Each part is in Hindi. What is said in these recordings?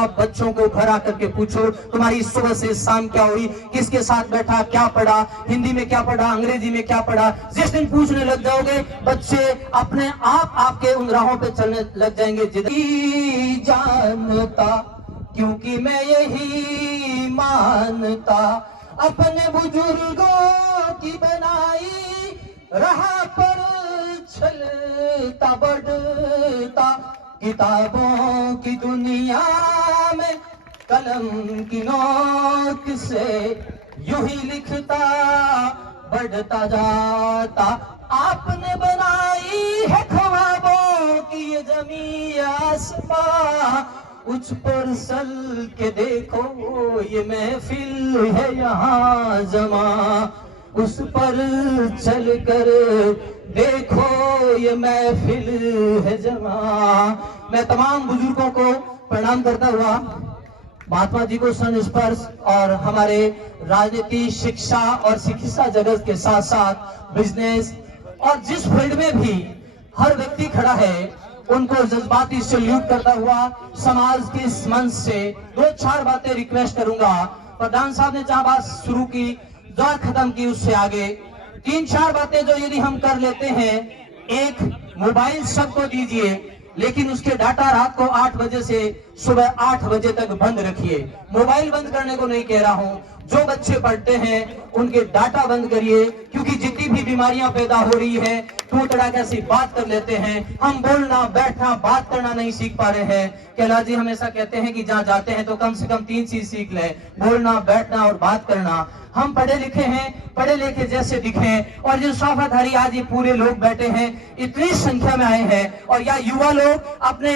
आप बच्चों को घर आकर के पूछो तुम्हारी सुबह से शाम क्या हुई, किसके साथ बैठा, क्या पढ़ा, हिंदी में क्या पढ़ा, अंग्रेजी में क्या पढ़ा। जिस दिन पूछने लग जाओगे बच्चे अपने आप आपके उन राहों पे चलने लग जाएंगे जिंदगी जानता, क्योंकि मैं यही मानता अपने बुजुर्गों की बनाई राह पर चलता बढ़ता, किताबों की दुनिया में कलम की नोक से यूं ही लिखता बढ़ता जाता। आपने बनाई है ख्वाबों की ये ज़मीं आसमां, उस पर सल के देखो ये महफिल है यहाँ जमा, उस पर चल कर देखो ये महफिल है जमा। मैं तमाम बुजुर्गों को प्रणाम करता हुआ महात्मा जी को संस्पर्श और हमारे राजनीति, शिक्षा और चिकित्सा जगत के साथ साथ बिजनेस और जिस फील्ड में भी हर व्यक्ति खड़ा है उनको जज्बाती सल्यूट करता हुआ समाज के इस मंच से 2-4 बातें रिक्वेस्ट करूंगा। प्रधान साहब ने जहां बात शुरू की, जो खत्म की, उससे आगे 3-4 बातें जो यदि हम कर लेते हैं, एक मोबाइल सबको दीजिए, लेकिन उसके डाटा रात को 8 बजे से सुबह 8 बजे तक बंद रखिए। मोबाइल बंद करने को नहीं कह रहा हूं, जो बच्चे पढ़ते हैं उनके डाटा बंद करिए, क्योंकि जितनी भी बीमारियां पैदा हो रही है तू तड़ाके से बात कर लेते हैं, हम बोलना बैठना बात करना नहीं सीख पा रहे हैं। कैलाश जी हमेशा कहते हैं कि जहां जाते हैं तो कम से कम 3 चीज सीख ले, बोलना बैठना और बात करना। हम पढ़े लिखे हैं, पढ़े लिखे जैसे दिखें, और जो साफाधारी आज ये पूरे लोग बैठे हैं इतनी संख्या में आए हैं, और या युवा लोग अपने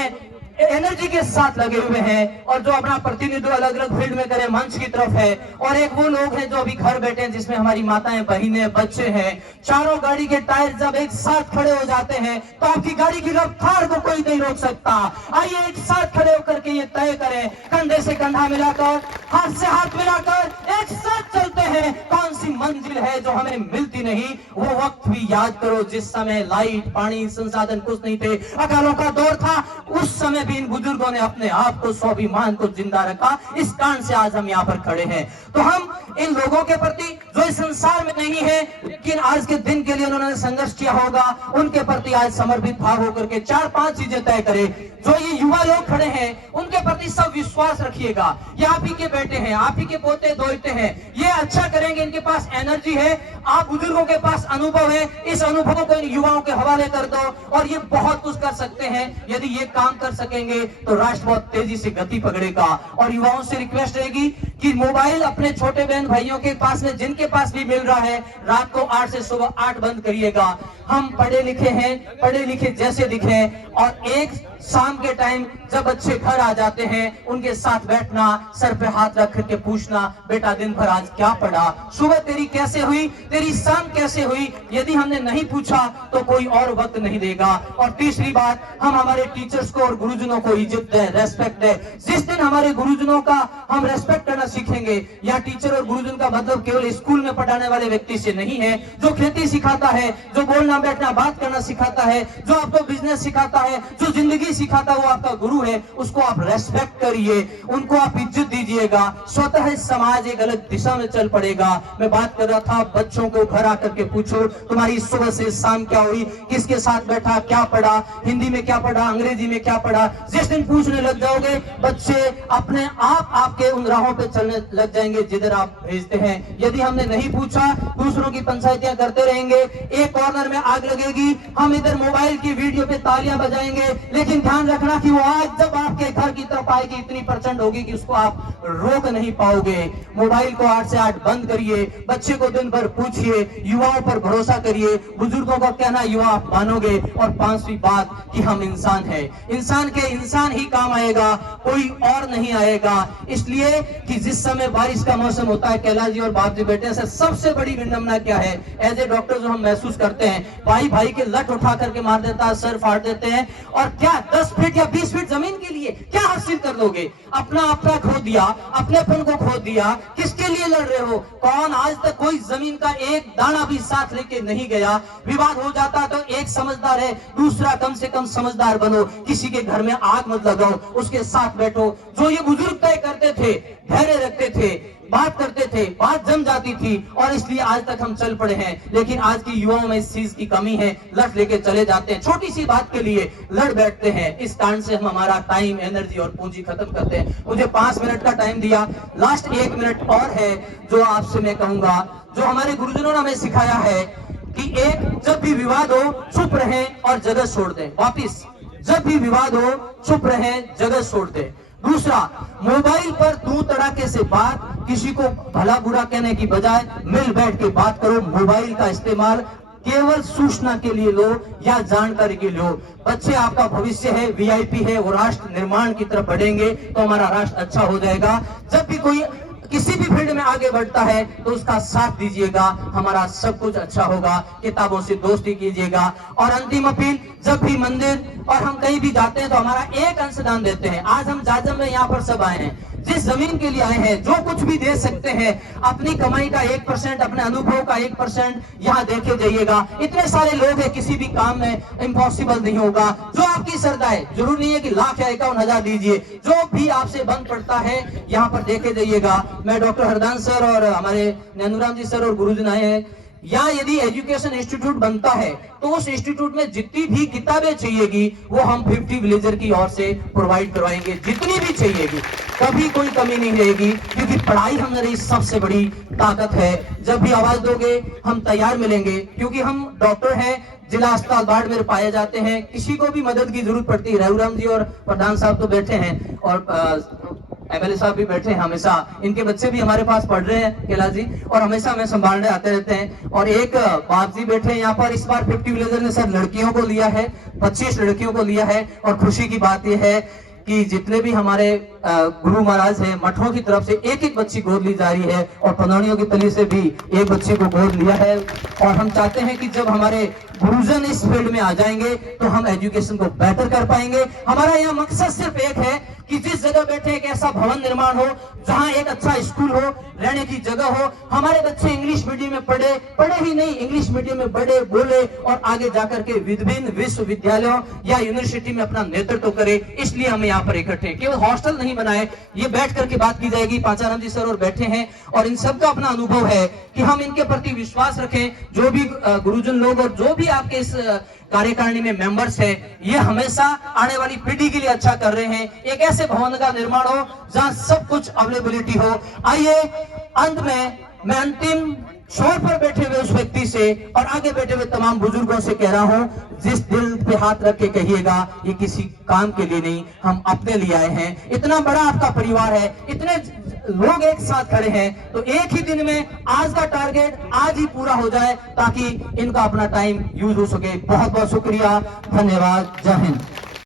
एनर्जी के साथ लगे हुए हैं और जो अपना प्रतिनिधित्व अलग अलग फील्ड में करे मंच की तरफ है, और एक वो लोग हैं जो अभी घर बैठे हैं जिसमें हमारी माताएं, बहिनें, बच्चे हैं। चारों गाड़ी के टायर जब एक साथ खड़े हो जाते हैं तो आपकी गाड़ी की रफ्तार को कोई नहीं रोक सकता। आइए एक साथ खड़े होकर के ये तय करें, कंधे से कंधा मिलाकर, हाथ से हाथ मिलाकर एक साथ चलते हैं। कौन सी मंजिल है जो हमें मिलती नहीं, वो वक्त भी याद करो जिस समय लाइट, पानी, संसाधन कुछ नहीं थे, अकालों का दौर था। उस समय भी इन बुजुर्गों ने अपने आप को, स्वाभिमान को जिंदा रखा। इस कारण से आज हम यहाँ पर खड़े हैं। तो हम इन लोगों के प्रति जो इस संसार में नहीं है लेकिन आज के दिन के लिए उन्होंने संघर्ष किया होगा, उनके प्रति आज समर्पित भाव होकर के 4-5 चीजें तय करें। जो ये युवा लोग खड़े हैं उनके प्रति सब विश्वास रखिएगा। ये आप ही के बेटे हैं, आप ही के पोते दोते हैं, ये अच्छा करेंगे, इनके पास एनर्जी है, आप बुजुर्गों के पास अनुभव है, इस अनुभव को इन युवाओं के हवाले कर दो और ये बहुत कुछ कर सकते हैं। यदि ये काम कर सकेंगे तो राष्ट्र बहुत तेजी से गति पकड़ेगा। और युवाओं से रिक्वेस्ट रहेगी कि मोबाइल अपने छोटे बहन भाइयों के पास में, जिनके पास भी मिल रहा है, रात को 8 से सुबह 8 बंद करिएगा। हम पढ़े लिखे हैं, पढ़े लिखे जैसे दिखें, और एक शाम के टाइम जब बच्चे घर आ जाते हैं उनके साथ बैठना, सर पे हाथ रख करके पूछना, बेटा दिन भर आज क्या पढ़ा, सुबह तेरी कैसे हुई, तेरी शाम कैसे हुई। यदि हमने नहीं पूछा तो कोई और वक्त नहीं देगा। और तीसरी बात, हम हमारे टीचर्स को और गुरुजनों को इज्जत दें, रेस्पेक्ट दें। जिस दिन हमारे गुरुजनों का हम रेस्पेक्ट करना सीखेंगे, या टीचर और गुरुजन का मतलब केवल स्कूल में पढ़ाने वाले व्यक्ति से नहीं है, जो खेती सिखाता है, जो बोलना बैठना बात करना सिखाता है, जो आपको बिजनेस सिखाता है, जो जिंदगी सिखाता है, वो आपका गुरु है। उसको आप रेस्पेक्ट करिए, उनको आप इज्जत दीजिएगा, स्वतः समाज एक अलग दिशा में चल पड़ेगा। मैं बात कर रहा था, बच्चों को घर आकर के पूछो तुम्हारी सुबह से शाम क्या हुई, किसके साथ बैठा, क्या पढ़ा, हिंदी में क्या पढ़ा, अंग्रेजी में क्या पढ़ा। जिस दिन पूछने लग जाओगे बच्चे अपने आप आपके उन राहों पे चलने लग जाएंगे जिधर आप भेजते हैं। यदि हमने नहीं पूछा, दूसरों की पंचायतियां करते रहेंगे, एक कॉर्नर में आग लगेगी, हम इधर मोबाइल की वीडियो पे तालियां बजाएंगे, लेकिन ध्यान रखना कि वो आज जब आपके घर की तरफ आएगी इतनी प्रचंड होगी कि उसको आप रोक नहीं पाओगे। मोबाइल को 8 से 8 बंद करिए, बच्चे को दिन भर पूछिए, युवाओं पर भरोसा करिए, बुजुर्गों का कहना युवा आप मानोगे। और 5वीं बात कि हम इंसान हैं, इंसान के इंसान ही काम आएगा, कोई और नहीं आएगा। इसलिए कि जिस समय बारिश का मौसम होता है, कैलाश जी और बाप जी बेटे से सबसे बड़ी विडंबना क्या है, एज ए डॉक्टर जो हम महसूस करते हैं, भाई भाई के लट उठा करके मार देता है, सर फाड़ देते हैं, और क्या 10 फीट या 20 फीट जमीन के लिए क्या हासिल कर लोगे। अपना खो दिया, अपनेपन को खो दिया, किसके लिए लड़ रहे हो। कौन आज तक कोई जमीन का एक दाना भी साथ लेके नहीं गया। विवाद हो जाता तो एक समझदार है, दूसरा कम से कम समझदार बनो, किसी के घर में आग मत लगाओ, उसके साथ बैठो। जो ये बुजुर्ग तय करते थे, धैर्य रखते थे, बात करते थे, बात जम जाती थी और इसलिए आज तक हम चल पड़े हैं। लेकिन आज की युवाओं में इस चीज की कमी है, लट लेके चले जाते हैं, छोटी सी बात के लिए लड़ बैठते हैं। इस कारण से हम हमारा टाइम, एनर्जी और पूंजी खत्म करते हैं। मुझे 5 मिनट का टाइम दिया, लास्ट 1 मिनट और है जो आपसे मैं कहूंगा, जो हमारे गुरुजनों ने हमें सिखाया है कि एक, जब भी विवाद हो चुप रहें और जगह छोड़ दें। वापिस, जब भी विवाद हो चुप रहें, जगह छोड़ दें। दूसरा, मोबाइल पर तू तड़ाके से बात, किसी को भला बुरा कहने की बजाय मिल बैठ के बात करो। मोबाइल का इस्तेमाल केवल सूचना के लिए लो या जानकारी के लिए लो। बच्चे आपका भविष्य है, वीआईपी है, वो राष्ट्र निर्माण की तरफ बढ़ेंगे तो हमारा राष्ट्र अच्छा हो जाएगा। जब भी कोई किसी भी फील्ड में आगे बढ़ता है तो उसका साथ दीजिएगा, हमारा सब कुछ अच्छा होगा। किताबों से दोस्ती कीजिएगा। और अंतिम अपील, जब भी मंदिर और हम कहीं भी जाते हैं तो हमारा एक अंशदान देते हैं। आज हम जाजम में यहाँ पर सब आए हैं, जिस जमीन के लिए आए हैं, जो कुछ भी दे सकते हैं, अपनी कमाई का 1%, अपने अनुभव का 1% यहाँ देके जाइएगा। इतने सारे लोग हैं, किसी भी काम में इम्पॉसिबल नहीं होगा। जो आपकी श्रद्धा है, जरूर नहीं है कि लाख या 51,000 दीजिए, जो भी आपसे बन पड़ता है यहाँ पर देके जाइएगा। मैं डॉक्टर हरदान सर और हमारे नैनूराम जी सर और गुरुजन आए हैं। या यदि एजुकेशन इंस्टीट्यूट बनता है तो उस इंस्टीट्यूट में जितनी भी किताबें चाहिएगी वो हम 50 विलेजर की ओर से प्रोवाइड करवाएंगे, जितनी भी चाहिएगी, कभी कोई कमी नहीं रहेगी, क्योंकि पढ़ाई हमारी सबसे बड़ी ताकत है। जब भी आवाज दोगे हम तैयार मिलेंगे, क्योंकि हम डॉक्टर हैं, जिला अस्पताल बाड़मेर पाए जाते हैं। किसी को भी मदद की जरूरत पड़ती है, रघुराम जी और प्रधान साहब तो बैठे हैं और एमएलए साहब भी बैठे हैं, हमेशा इनके बच्चे भी हमारे पास पढ़ रहे हैं कैलाश जी, और हमेशा हमें संभालने आते रहते हैं। और एक बाप जी बैठे हैं यहाँ पर। इस बार 50 विलेजर ने सर लड़कियों को लिया है, 25 लड़कियों को लिया है। और खुशी की बात यह है कि जितने भी हमारे गुरु महाराज हैं, मठों की तरफ से एक एक बच्ची गोद ली जा रही है और पनौनियों की तली से भी एक बच्ची को गोद लिया है। और हम चाहते हैं कि जब हमारे गुरुजन इस फील्ड में आ जाएंगे तो हम एजुकेशन को बेहतर कर पाएंगे। हमारा यहाँ मकसद सिर्फ एक है कि जिस जगह बैठे एक ऐसा भवन निर्माण हो जहाँ एक अच्छा स्कूल हो, रहने की जगह हो, हमारे बच्चे इंग्लिश मीडियम में पढ़े ही नहीं, इंग्लिश मीडियम में पढ़े, बोले और आगे जाकर के विभिन्न विश्वविद्यालयों या यूनिवर्सिटी में अपना नेतृत्व करे। इसलिए हम यहाँ पर इकट्ठे हैं। केवल हॉस्टल नहीं बनाए, ये बैठ करके बात की जाएगी। पांचाराम जी सर और बैठे हैं और इन सबका अपना अनुभव है कि हम इनके प्रति विश्वास रखें। जो भी गुरुजन लोग और जो भी आपके इस कार्यकारिणी में मेंबर्स है, ये हमेशा आने वाली पीढ़ी के लिए अच्छा कर रहे हैं। एक ऐसे भवन का निर्माण हो जहां सब कुछ अवेलेबिलिटी हो। आइए अंत में मैं अंतिम छोर पर बैठे हुए उस व्यक्ति से और आगे बैठे हुए तमाम बुजुर्गों से कह रहा हूं, जिस दिल पे हाथ रख के कहिएगा, ये किसी काम के लिए नहीं, हम अपने लिए आए हैं। इतना बड़ा आपका परिवार है, इतने लोग एक साथ खड़े हैं, तो एक ही दिन में आज का टारगेट आज ही पूरा हो जाए ताकि इनका अपना टाइम यूज हो सके। बहुत बहुत शुक्रिया, धन्यवाद, जय हिंद।